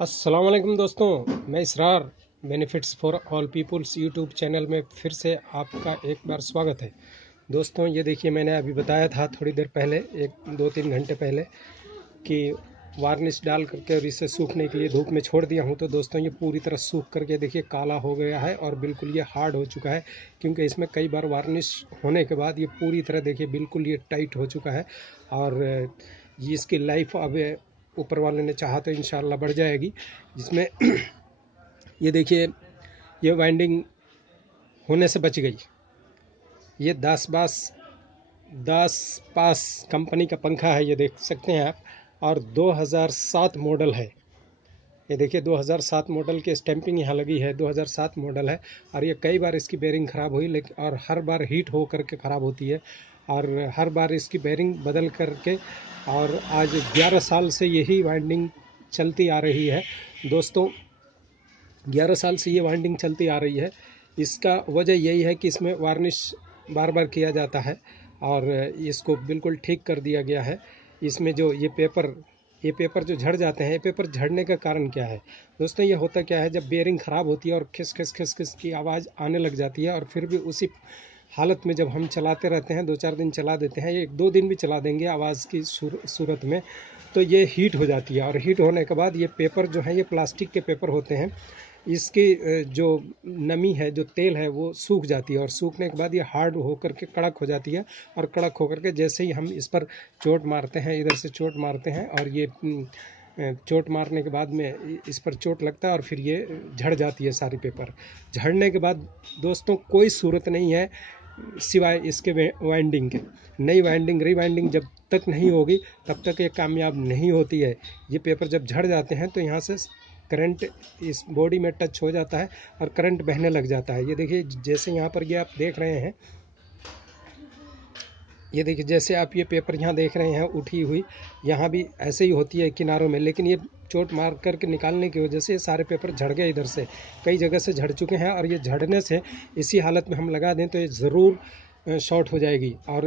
अस्सलाम वालेकुम दोस्तों, मैं Israr benefits for all peoples YouTube channel में फिर से आपका एक बार स्वागत है। दोस्तों ये देखिए, मैंने अभी बताया था थोड़ी देर पहले, 1-2-3 घंटे पहले, कि वार्निश डाल करके और इसे सूखने के लिए धूप में छोड़ दिया हूँ। तो दोस्तों ये पूरी तरह सूख करके देखिए काला हो गया है और बिल्कुल ये हार्ड हो चुका है, क्योंकि इसमें कई बार वार्निश होने के बाद ये पूरी तरह देखिए बिल्कुल ये टाइट हो चुका है। और ये इसकी लाइफ अब ऊपर वाले ने चाहा तो इंशाल्लाह बढ़ जाएगी, जिसमें ये देखिए ये वाइंडिंग होने से बच गई। ये दास पास कंपनी का पंखा है, ये देख सकते हैं आप, और 2007 मॉडल है। ये देखिए 2007 मॉडल की स्टैंपिंग यहाँ लगी है, 2007 मॉडल है। और ये कई बार इसकी बेरिंग ख़राब हुई, लेकिन और हर बार हीट हो करके ख़राब होती है, और हर बार इसकी बेरिंग बदल करके, और आज 11 साल से यही वाइंडिंग चलती आ रही है। दोस्तों 11 साल से ये वाइंडिंग चलती आ रही है। इसका वजह यही है कि इसमें वार्निश बार बार किया जाता है और इसको बिल्कुल ठीक कर दिया गया है। इसमें जो ये पेपर जो झड़ जाते हैं, ये पेपर झड़ने का कारण क्या है दोस्तों? ये होता क्या है, जब बेरिंग ख़राब होती है और खिस खिस खिस खिस की आवाज़ आने लग जाती है, और फिर भी उसी हालत में जब हम चलाते रहते हैं, 2-4 दिन चला देते हैं, 1-2 दिन भी चला देंगे आवाज़ की सूरत में, तो ये हीट हो जाती है। और हीट होने के बाद ये पेपर जो है, ये प्लास्टिक के पेपर होते हैं, इसकी जो नमी है, जो तेल है, वो सूख जाती है, और सूखने के बाद ये हार्ड होकर के कड़क हो जाती है। और कड़क होकर के जैसे ही हम इस पर चोट मारते हैं, इधर से चोट मारते हैं, और ये चोट मारने के बाद में इस पर चोट लगता है, और फिर ये झड़ जाती है सारी पेपर। झड़ने के बाद दोस्तों कोई सूरत नहीं है सिवाय इसके वाइंडिंग के। नई वाइंडिंग रीवाइंडिंग जब तक नहीं होगी तब तक ये कामयाब नहीं होती है। ये पेपर जब झड़ जाते हैं तो यहाँ से करंट इस बॉडी में टच हो जाता है और करंट बहने लग जाता है। ये देखिए, जैसे यहाँ पर ये आप देख रहे हैं, ये देखिए जैसे आप ये पेपर यहाँ देख रहे हैं उठी हुई, यहाँ भी ऐसे ही होती है किनारों में, लेकिन ये चोट मार करके निकालने की वजह से ये सारे पेपर झड़ गए, इधर से कई जगह से झड़ चुके हैं। और ये झड़ने से इसी हालत में हम लगा दें तो ये ज़रूर शॉर्ट हो जाएगी और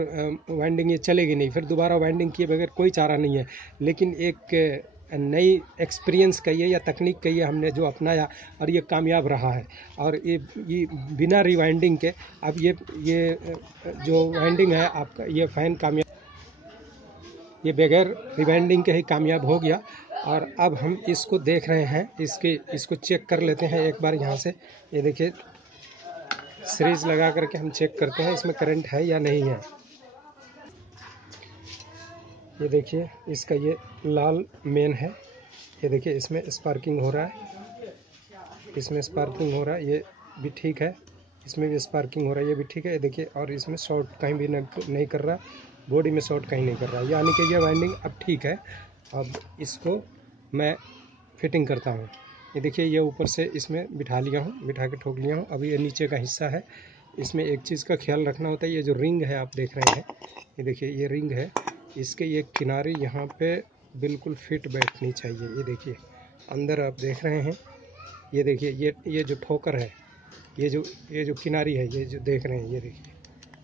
वाइंडिंग ये चलेगी नहीं, फिर दोबारा वाइंडिंग किए बगैर कोई चारा नहीं है। लेकिन एक नई एक्सपीरियंस कहिए या तकनीक कहिए, हमने जो अपनाया और ये कामयाब रहा है। और ये बिना रिवाइंडिंग के, अब ये जो वाइंडिंग है आपका, ये फ़ैन कामयाब, ये बगैर रिवाइंडिंग के ही कामयाब हो गया। और अब हम इसको देख रहे हैं, इसको चेक कर लेते हैं एक बार यहाँ से। ये देखिए सीरीज लगा करके हम चेक करते हैं इसमें करंट है या नहीं है। ये देखिए इसका ये लाल मेन है, ये देखिए इसमें स्पार्किंग हो रहा है, इसमें स्पार्किंग हो रहा है, ये भी ठीक है, इसमें भी स्पार्किंग हो रहा है, ये भी ठीक है। ये देखिए, और इसमें शॉर्ट कहीं भी नहीं कर रहा, बॉडी में शॉर्ट कहीं नहीं कर रहा, यानी कि ये वाइंडिंग अब ठीक है। अब इसको मैं फिटिंग करता हूँ। ये देखिए, ये ऊपर से इसमें बिठा लिया हूँ, बिठा के ठोक लिया हूँ। अभी ये नीचे का हिस्सा है, इसमें एक चीज़ का ख्याल रखना होता है, ये जो रिंग है आप देख रहे हैं, ये देखिए ये रिंग है, इसके ये किनारे यहाँ पे बिल्कुल फिट बैठनी चाहिए। ये देखिए अंदर आप देख रहे हैं, ये देखिए ये जो ठोकर है, ये जो किनारी है, ये जो देख रहे हैं, ये देखिए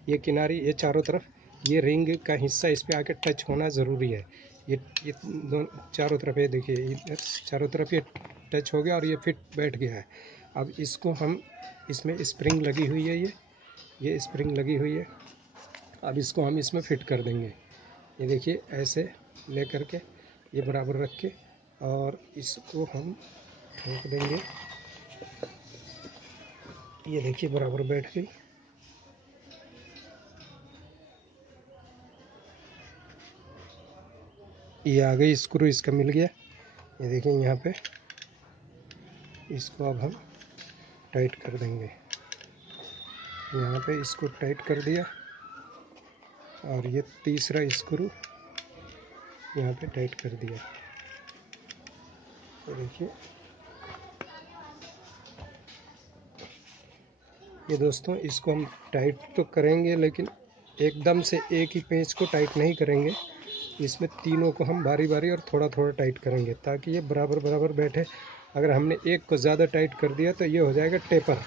ये किनारी, ये चारों तरफ ये रिंग का हिस्सा इस पे आके टच होना ज़रूरी है। ये दोनों चारों तरफ, ये देखिए चारों तरफ ये टच हो गया और ये फिट बैठ गया है। अब इसको हम, इसमें स्प्रिंग लगी हुई है, ये स्प्रिंग लगी हुई है, अब इसको हम इसमें फिट कर देंगे। ये देखिए ऐसे ले करके ये बराबर रख के, और इसको हम ठोक देंगे। ये देखिए बराबर बैठ गई। ये आ गई, स्क्रू इसका मिल गया। ये देखिए यहाँ पे, इसको अब हम टाइट कर देंगे। यहाँ पे इसको टाइट कर दिया, और ये तीसरा स्क्रू यहाँ पे टाइट कर दिया। ये देखिए, ये दोस्तों इसको हम टाइट तो करेंगे, लेकिन एकदम से एक ही पेंच को टाइट नहीं करेंगे, इसमें तीनों को हम बारी बारी और थोड़ा थोड़ा टाइट करेंगे, ताकि ये बराबर बराबर बैठे। अगर हमने एक को ज़्यादा टाइट कर दिया तो ये हो जाएगा टेपर,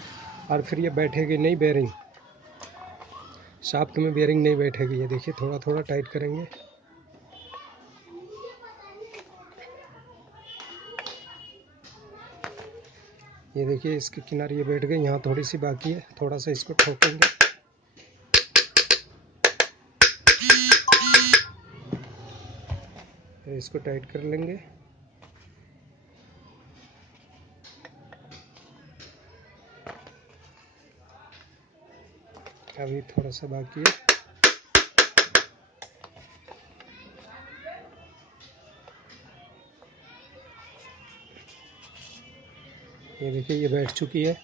और फिर ये बैठेगी नहीं बेरिंग, शाफ्ट में बेरिंग नहीं बैठेगी। ये देखिए थोड़ा थोड़ा टाइट करेंगे। ये देखिए इसके किनारे ये बैठ गए, यहाँ थोड़ी सी बाकी है, थोड़ा सा इसको ठोकेंगे। फिर इसको टाइट कर लेंगे। अभी थोड़ा सा बाकी है। ये देखिए ये बैठ चुकी है,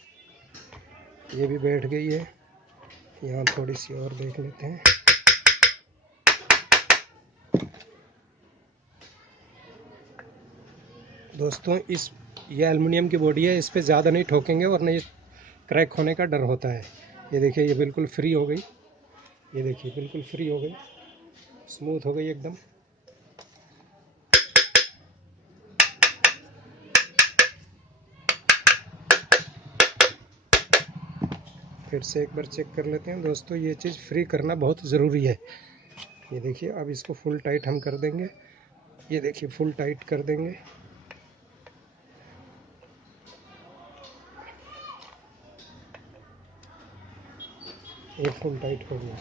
ये भी बैठ गई है। यहाँ थोड़ी सी और देख लेते हैं। दोस्तों ये एल्युमिनियम की बॉडी है, इस पे ज़्यादा नहीं ठोकेंगे वरना ये क्रैक होने का डर होता है। ये देखिए ये बिल्कुल फ्री हो गई, ये देखिए बिल्कुल फ्री हो गई, स्मूथ हो गई एकदम। फिर से एक बार चेक कर लेते हैं। दोस्तों ये चीज़ फ्री करना बहुत ज़रूरी है। ये देखिए अब इसको फुल टाइट हम कर देंगे। ये देखिए फुल टाइट कर देंगे। ये फुल टाइट हो गया।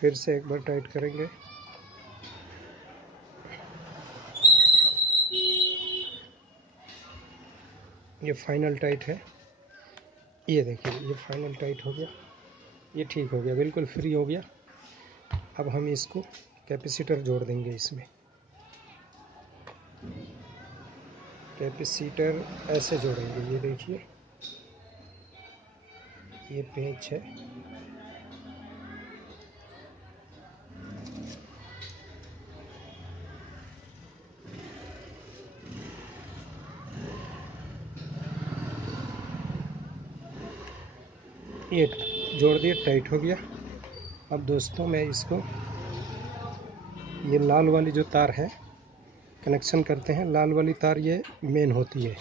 फिर से एक बार टाइट करेंगे। ये फाइनल टाइट है। ये देखिए ये फाइनल टाइट हो गया, ये ठीक हो गया, बिल्कुल फ्री हो गया। अब हम इसको कैपेसिटर जोड़ देंगे इसमें। कैपेसिटर ऐसे जोड़ेंगे, ये देखिए ये पेंच है। ये जोड़ दिए, टाइट हो गया। अब दोस्तों मैं इसको ये लाल वाली जो तार है कनेक्शन करते हैं। लाल वाली तार ये मेन होती है।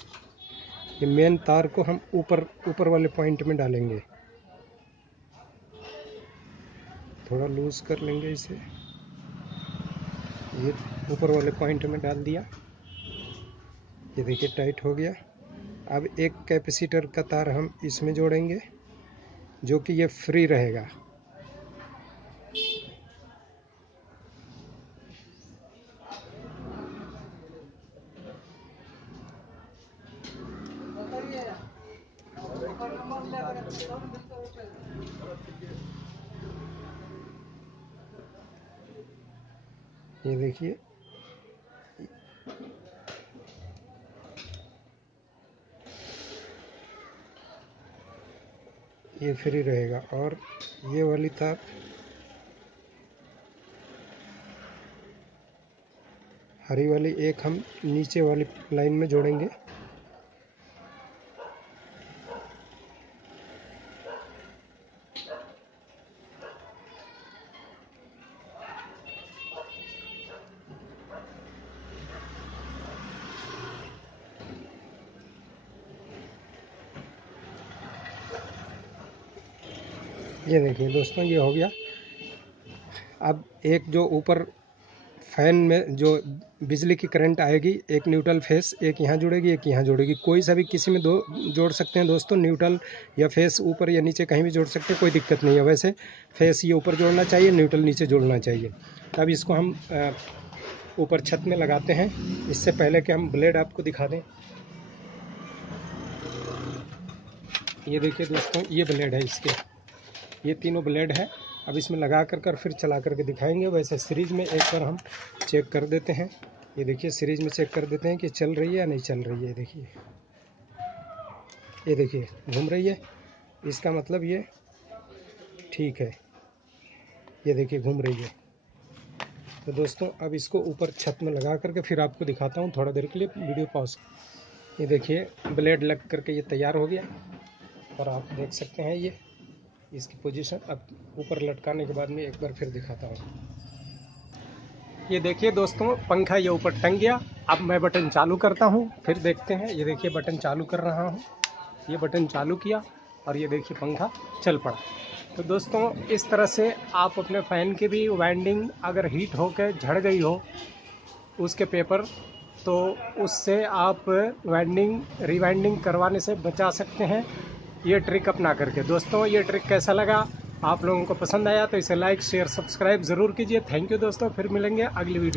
ये मेन तार को हम ऊपर वाले पॉइंट में डालेंगे। थोड़ा लूज कर लेंगे इसे। ये ऊपर वाले पॉइंट में डाल दिया। ये देखिए टाइट हो गया। अब एक कैपेसिटर का तार हम इसमें जोड़ेंगे जो कि ये फ्री रहेगा। ये देखिए ये फ्री रहेगा। और ये वाली तार हरी वाली एक हम नीचे वाली लाइन में जोड़ेंगे। ये देखिए दोस्तों ये हो गया। अब एक जो ऊपर फैन में जो बिजली की करंट आएगी, एक न्यूट्रल फेस, एक यहाँ जुड़ेगी एक यहाँ जुड़ेगी। कोई सा भी किसी में दो जोड़ सकते हैं दोस्तों। न्यूट्रल या फेस ऊपर या नीचे कहीं भी जोड़ सकते हैं, कोई दिक्कत नहीं है। वैसे फेस ये ऊपर जोड़ना चाहिए, न्यूट्रल नीचे जोड़ना चाहिए। तब इसको हम ऊपर छत में लगाते हैं। इससे पहले कि हम ब्लेड आपको दिखा दें, ये देखिए दोस्तों ये ब्लेड है इसके, ये तीनों ब्लेड है। अब इसमें लगा कर फिर चला करके दिखाएंगे। वैसे सीरीज में एक बार हम चेक कर देते हैं। ये देखिए सीरीज में चेक कर देते हैं कि चल रही है या नहीं चल रही है। ये देखिए घूम रही है, इसका मतलब ये ठीक है। ये देखिए घूम रही है। तो दोस्तों अब इसको ऊपर छत में लगा करके फिर आपको दिखाता हूँ। थोड़ा देर के लिए वीडियो पॉज। ये देखिए ब्लेड लग करके ये तैयार हो गया और आप देख सकते हैं ये इसकी पोजीशन। अब ऊपर लटकाने के बाद में एक बार फिर दिखाता हूँ। ये देखिए दोस्तों पंखा ये ऊपर टंग गया। अब मैं बटन चालू करता हूँ, फिर देखते हैं। ये देखिए बटन चालू कर रहा हूँ। ये बटन चालू किया और ये देखिए पंखा चल पड़ा। तो दोस्तों इस तरह से आप अपने फ़ैन की भी वाइंडिंग अगर हीट होकर झड़ गई हो उसके पेपर, तो उससे आप वाइंडिंग रिवाइंडिंग करवाने से बचा सकते हैं ये ट्रिक अपना करके। दोस्तों ये ट्रिक कैसा लगा, आप लोगों को पसंद आया तो इसे लाइक शेयर सब्सक्राइब ज़रूर कीजिए। थैंक यू दोस्तों, फिर मिलेंगे अगली वीडियो।